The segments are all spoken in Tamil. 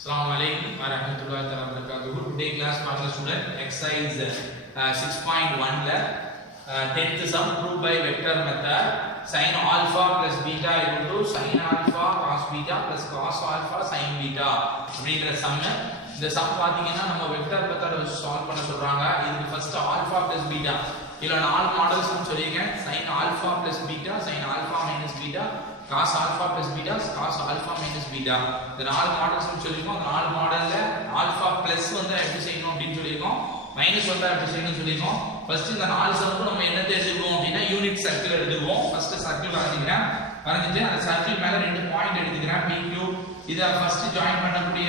Assalamualaikum warahmatullahi wabarakatuh. Today class partner student exercise 6.1 la 10th sum proved by vector method sin alpha plus beta equal to sin alpha cos beta plus cos alpha sin beta அப்படிங்கற sum. இந்த sum பாத்தீங்கன்னா நம்ம vector method சால்வ் பண்ண சொல்றாங்க. இதுக்கு first alpha plus beta இல்ல நாலு மாடல்ஸ் சொல்லிருக்கேன். sin alpha plus beta, sin alpha minus beta, cos alpha plus beta, cos alpha minus beta. இந்த நாலு மாடல்ஸ் சொல்லிருக்கோம். அந்த நாலு மாடல்ல alpha plus வந்து எப்படி செய்யணும் அப்படினு சொல்லிருக்கோம். மைனஸ் வந்தா எப்படி செய்யணும் சொல்லிருக்கோம். ஃபர்ஸ்ட் இந்த நாலு சம்க்கு நம்ம என்ன தெரிஞ்சுக்குவோம் அப்படினா யூனிட் சர்க்கிள் எடுத்துக்குவோம். ஃபர்ஸ்ட் சர்க்கிள் வரைஞ்சிக்கிறேன். வரைஞ்சிட்டு அந்த சர்க்கிள் மேல ரெண்டு பாயிண்ட் எடுத்துக்கிறேன். PQ இத ஃபர்ஸ்ட் ஜாயின் பண்ணக்கூடிய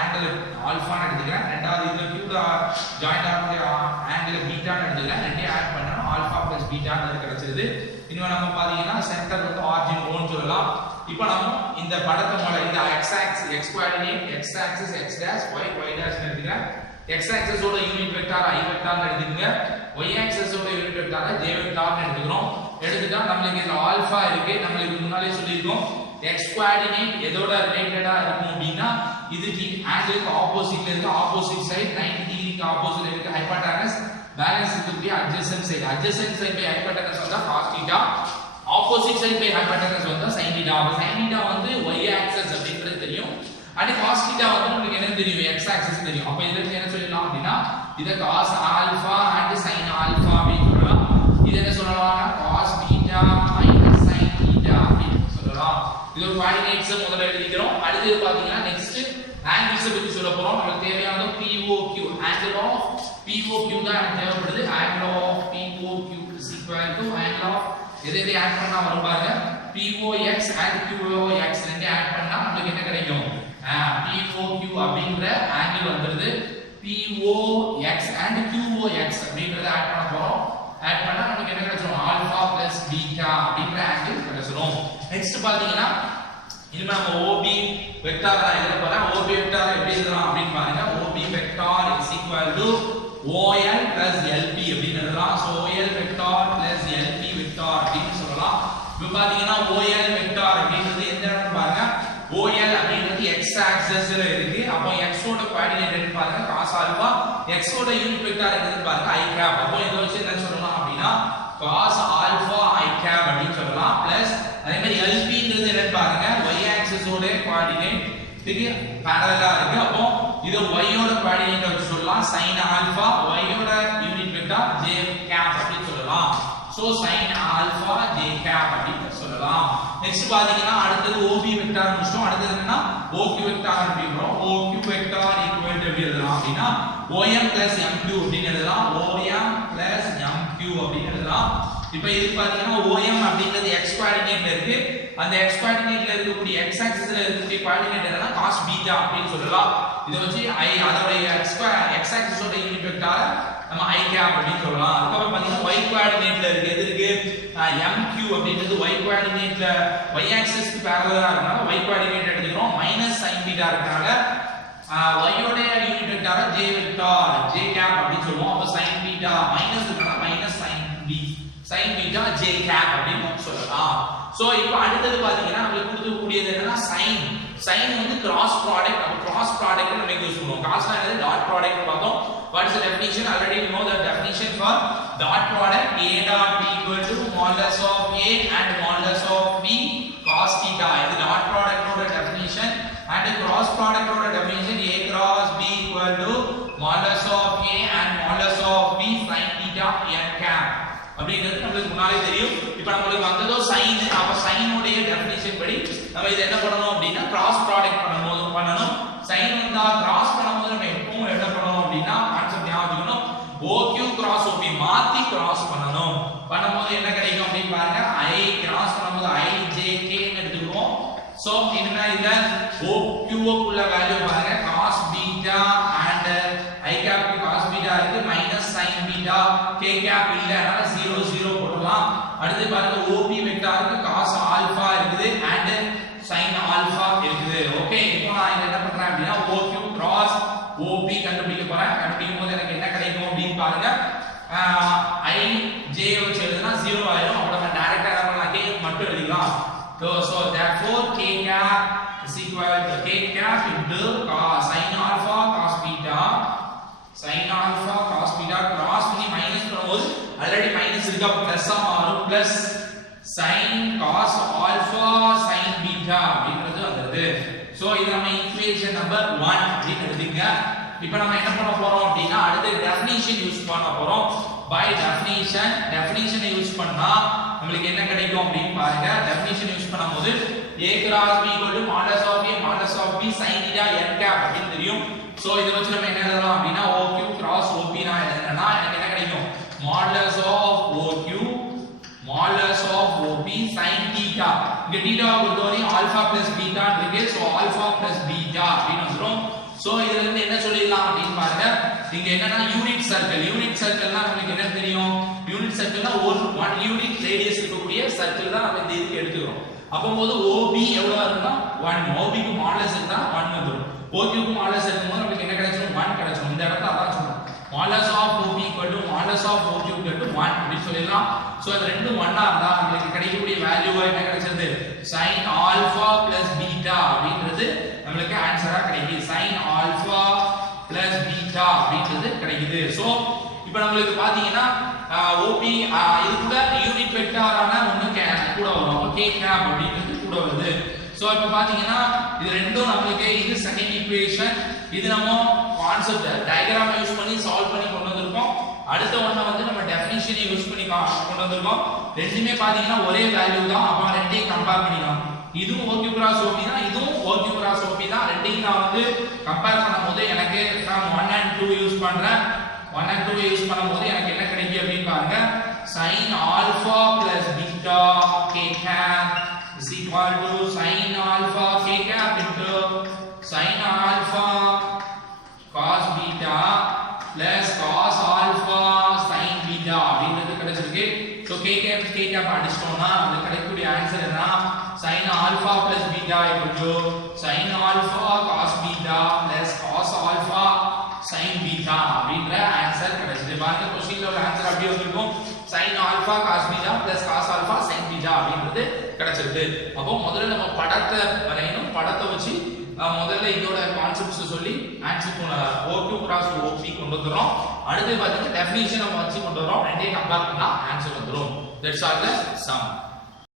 ஆங்கிள் ஆல்பான்னு எடுத்துக்கிறேன். ரெண்டாவது இதுல Q ல ஜாயின் ஆகக்கூடிய ஆங்கிள் பீட்டான்னு எடுத்துக்கிறேன். ரெண்டையும் ஆட் பண்ணா ஆல்பா பிளஸ் பீட்டான்னு கிடைச்சிருது. இன்னும் நம்ம பாத்தீங்கன்னா சென்டர் வந்து ஆரிஜின் ஓன்னு சொல்லலாம். இப்போ நம்ம இந்த படத்தை மேல இந்த x axis x coordinate x axis x dash y y dash எடுத்துக்கிறேன். x ஆக்சிஸ் ஓட யூனிட் வெக்டார் i வெக்டார்னு எடுத்துக்கங்க. y ஆக்சிஸ் ஓட யூனிட் வெக்டார் j வெக்டார்னு எடுத்துக்கிறோம். எடுத்துட்டா நமக்கு இதுல ஆல்பா இருக்கு. நமக்கு முன்னாலே சொல்லிருக்கோம் x கோஆர்டினேட் எதோட ரிலேட்டடா இருக்கும் அப்படினா இதுக்கு ஆங்கிளுக்கு ஆப்போசிட்ல இருக்கு. ஆப்போசிட் சைடு 90 டிகிரிக்கு ஆப்போசிட்ல இருக்கு ஹைபோடெனஸ். பேலன்ஸ் இருக்கு adjacent side. adjacent side by hypotenuse வந்தா cos theta, opposite side by hypotenuse வந்தா sin theta. sin theta வந்து y axis அப்படின்றது தெரியும். அண்ட் cos theta வந்து உங்களுக்கு என்ன தெரியும், x axis தெரியும். அப்ப இதுல என்ன சொல்லலாம் அப்படினா இத cos alpha and sin alpha அப்படி சொல்லலாம். இது என்ன சொல்லலாம், cos beta minus sin theta அப்படி சொல்லலாம். இது கோஆர்டினேட்ஸ் முதல்ல எழுதிக்கிறோம். அடுத்து பாத்தீங்கன்னா நெக்ஸ்ட் ஆங்கிள்ஸ் பத்தி சொல்ல போறோம். நமக்கு தேவையானது POQ, angle of POQ தான் நமக்கு தேவைப்படுது. angle of POQ is equal to angle of எதை ஆட் பண்ணா வரும் பாருங்க, POX and QOX ரெண்டு ஆட் பண்ணா நமக்கு என்ன கிடைக்கும், POQ அப்படிங்கற ஆங்கிள் வந்துருது. POX and QOX அப்படிங்கறத ஆட் பண்ண போறோம். ஆட் பண்ணா நமக்கு என்ன கிடைக்கும், ஆல்பா பிளஸ் பீட்டா அப்படிங்கற ஆங்கிள் கிடைச்சிரும். நெக்ஸ்ட் பாத்தீங்கன்னா இனிமே நம்ம OB வெக்டார் தான் எழுத போறோம். OB வெக்டார் எப்படி எழுதலாம் அப்படினு பாருங்க. OB vector is equal to OL plus LP அப்படினு எழுதலாம். so OL vector plus LP vector அப்படினு சொல்லலாம். இப்போ பாத்தீங்கன்னா OL வெக்டார் அப்படிங்கிறது எந்த இடம்னு பாருங்க. OL அப்படிங்கிறது x ஆக்சிஸ்ல இருக்கு. அப்போ x ஓட கோஆர்டினேட் என்ன பாருங்க, cos ஆல்பா. x ஓட யூனிட் வெக்டார் என்னன்னு பாருங்க, i கேப். அப்போ இத வச்சு என்ன சொல்லலாம் அப்படினா cos ஆல்பா i கேப் அப்படினு சொல்லலாம். பிளஸ் அதே மாதிரி LP ன்றது என்னன்னு பாருங்க, y ஆக்சிஸ் ஓட கோஆர்டினேட் இதுக்கு parallel-ஆ இருக்கு. அப்போ இது y ஓட கோஆர்டினேட் வச்சு சொல்லலாம் sin ஆல்பா, y ஓட யூனிட் வெக்டார் j கேப் அப்படி சொல்லலாம். So sin alpha j cap அப்படி சொல்லலாம். நெக்ஸ்ட் பாத்தீங்கன்னா அடுத்து OB வெக்டார் முடிச்சோம். அடுத்து என்னன்னா OQ வெக்டார் அப்படிங்கறோம். OQ வெக்டார் ஈக்குவல் டு எப்படி எழுதலாம் அப்படினா OM MQ அப்படின்னு எழுதலாம். OM MQ அப்படின்னு எழுதலாம். இப்போ இது பாத்தீங்கன்னா OM அப்படிங்கிறது x கோஆர்டினேட்ல இருக்கு. அந்த x கோஆர்டினேட்ல இருக்கக்கூடிய x ஆக்சிஸ்ல இருக்கக்கூடிய கோஆர்டினேட் என்னன்னா cos beta அப்படினு சொல்லலாம். இத வச்சு அதோட x ஆக்சிஸோட யூனிட் வெக்டார் நம்ம i கேப் அப்படினு சொல்லலாம். அதுக்கப்புறம் பாத்தீங்கன்னா y கோஆர்டினேட்ல இருக்கு. எது இருக்கு, MQ அப்படிங்கிறது y கோஆர்டினேட்ல y ஆக்சிஸ்க்கு parallel-ஆ இருக்கனால y கோஆர்டினேட் எடுத்துக்கிறோம். மைனஸ் sin beta இருக்கனால y ஓட unit vector j vector j cap அப்படி சொல்லுவோம். அப்ப sin beta மைனஸ் இருக்கனால minus sin beta j cap அப்படினு சொல்லலாம். சோ இப்போ அடுத்து பாத்தீங்கன்னா நமக்கு கொடுக்கக்கூடியது என்னன்னா sin வந்து கிராஸ் ப்ராடக்ட். அப்ப கிராஸ் ப்ராடக்ட் நம்ம யூஸ் பண்ணுவோம். காஸ்னா என்னது, டாட் ப்ராடக்ட் பார்த்தோம். what is the definition, already you know the definition for dot product. A dot b equal to modulus of a and modulus of b cos theta. இது டாட் ப்ராடக்ட் ஓட டெஃபினிஷன். and cross product ஓட definition a cross b equal to modulus of a and modulus of b sin theta n cap அப்படிங்கிறது நமக்கு முன்னாலே தெரியும். இப்போ நமக்கு வந்ததோ sin. அப்ப sin உடைய டெஃபினிஷன் படி நம்ம இத என்ன பண்ணனும் அப்படினா கிராஸ் ப்ராடக்ட் பண்ணனும். sin வந்தா கிராஸ் பண்ணும்போது நம்ம எப்பவும் என்ன பண்ணனும் அப்படினா கான்செப்ட் ஞாபகம் வச்சுக்கணும், OQ கிராஸ் OP மாத்தி கிராஸ் பண்ணனும். பண்ணும்போது என்ன கிடைக்கும் அப்படினு பாருங்க, i கிராஸ் பண்ணும்போது ijk ன்னு எடுத்துக்குவோம். சோ இனிமே இதுல OQ குள்ள வேல்யூ பாருங்க, cos beta and i cap க்கு cos beta இருக்கு, minus sin beta, k cap இல்ல, அதனால 0 0 போடலாம். அடுத்து பாருங்க OP வெக்டாருக்கு cos ஆல்பா இருக்குது and sin ஆல்பா இருக்குது. ஓகே, இப்போ நான் என்ன பண்றேன் அப்படினா OQ cross OP கண்டுபிடிக்க போறேன். கண்டுபிடிக்கும்போது எனக்கு என்ன கிடைக்கும் அப்படினு பாருங்க, i j வச்சு எழுதுனா 0 ஆயிடும். அப்ப நம்ம டைரக்ட்டா என்ன பண்ணலாம், k மட்டும் எழுதிக்கலாம். so therefore k cap is equal to k cap into cos plus sin cos alpha sin beta அப்படிங்கிறது வந்திருக்கு. சோ இது நம்ம ஈக்குவேஷன் நம்பர் 1 அப்படி எழுதிங்க. இப்போ நம்ம என்ன பண்ண போறோம் அப்படினா அடுத்து டெஃபினிஷன் யூஸ் பண்ண போறோம். பை டெஃபினிஷனை யூஸ் பண்ணா நமக்கு என்ன கிடைக்கும் அப்படினு பாருங்க. டெஃபினிஷன் யூஸ் பண்ணும்போது a cross b modulus of a modulus of b sin theta n cap அப்படினு தெரியும். சோ இத வச்சு நம்ம என்ன எழுதலாம் அப்படினா OQ cross OP நான் எழுதறேன்னா எனக்கு என்ன கிடைக்கும் modulus of OQ modulus of OP sin theta. இங்க theta பொறுத்தவரை alpha plus beta இருக்கு. சோ alpha plus beta அப்படினு வந்துரும். சோ இதுல இருந்து என்ன சொல்லிடலாம் அப்படினு பாருங்க. இங்க என்னன்னா யூனிட் சர்க்கிள்னா நமக்கு என்ன தெரியும்? யூனிட் சர்க்கிள்னா ஒரு 1 யூனிட் ரேடியஸ் இருக்கக்கூடிய சர்க்கிள் தான் நம்ம இந்த இதுக்கு எடுத்துக்கிறோம். அப்பம்போது OB எவ்வளவு இருக்குன்னா 1. OB க்கு மாடுலஸ் இருந்தா 1 வந்துரும். OQ க்கு மாடுலஸ் இருக்கும்போது நமக்கு என்ன கிடைச்சிரும்? 1 கிடைச்சிரும். இந்த இடத்துல அதான் சொல்றோம். Modulus of OB modulus of OQ 1 அப்படி சொல்லிடலாம். சோ இது ரெண்டும் 1 ஆ இருந்தா நமக்கு கிடைக்கக்கூடிய வேல்யூ என்ன கிடைச்சது? sin alpha plus beta அப்படிங்கிறது நமக்கு ஆன்சரா கிடைக்குது. sin alpha plus beta அப்படிங்கிறது கிடைக்குது. சோ இப்போ நமக்கு பாத்தீங்கன்னா OP இது கூட யூனிட் வெக்டாரான ஒன்னு கூட வரும். அப்ப k cap அப்படிங்கிறது கூட வருது. சோ இப்போ பாத்தீங்கன்னா இது ரெண்டும் நமக்கு இது செகண்ட் ஈக்குவேஷன். இது நம்ம கான்செப்ட் டயகிராம் யூஸ் பண்ணி சால்வ் பண்ணி கொண்டு வந்திருக்கோம். அடுத்த ஒண்ண வந்து நம்ம டெஃபினிஷனை யூஸ் பண்ணி கொண்டு வந்திருக்கோம். ரெண்டுமே பாத்தீங்கன்னா ஒரே வேல்யூ தான். அப்ப ரெண்டையும் கம்பேர் பண்ணிக்கலாம். இதுவும் OQ cross OP தான், இதுவும் OQ cross OP தான். ரெண்டையும் நான் வந்து கம்பேர் பண்ணும்போது எனக்கு நான் 1 and 2 யூஸ் பண்றேன். 1 and 2 யூஸ் பண்ணும்போது எனக்கு என்ன கிடைக்கும் அப்படினு பாருங்க. sin alpha plus beta k cap is equal to sin alpha k cap into sin alpha cos beta plus cos alpha sin beta அப்படிங்கிறது கிடைச்சிருக்கு. சோ k cap அடிச்சிட்டோம்னா நமக்கு கிடைக்கக்கூடிய ஆன்சர் என்ன? sin alpha plus beta equal to sin alpha cos beta plus cos alpha sin beta அப்படிங்கற ஆன்சர் கிடைச்சது. பாருங்க क्वेश्चनல உள்ள ஆன்சர் அப்படியே வந்திருக்கும். sin alpha cos beta plus cos alpha sin beta அப்படிங்கிறது கிடைச்சிருக்கு. அப்போ முதல்ல நம்ம படத்தை வரையணும். படத்தை வச்சு முதல்ல இதோட கான்செப்ட்ஸ் சொல்லி ஆன்சர் OQ cross OP கொண்டு வந்துறோம். அடுத்து பாத்தீங்கன்னா டெஃபினிஷனை வச்சு கொண்டு வரோம். ரெண்டையும் கம்பேர் பண்ணா ஆன்சர் வந்துரும். That's all the some.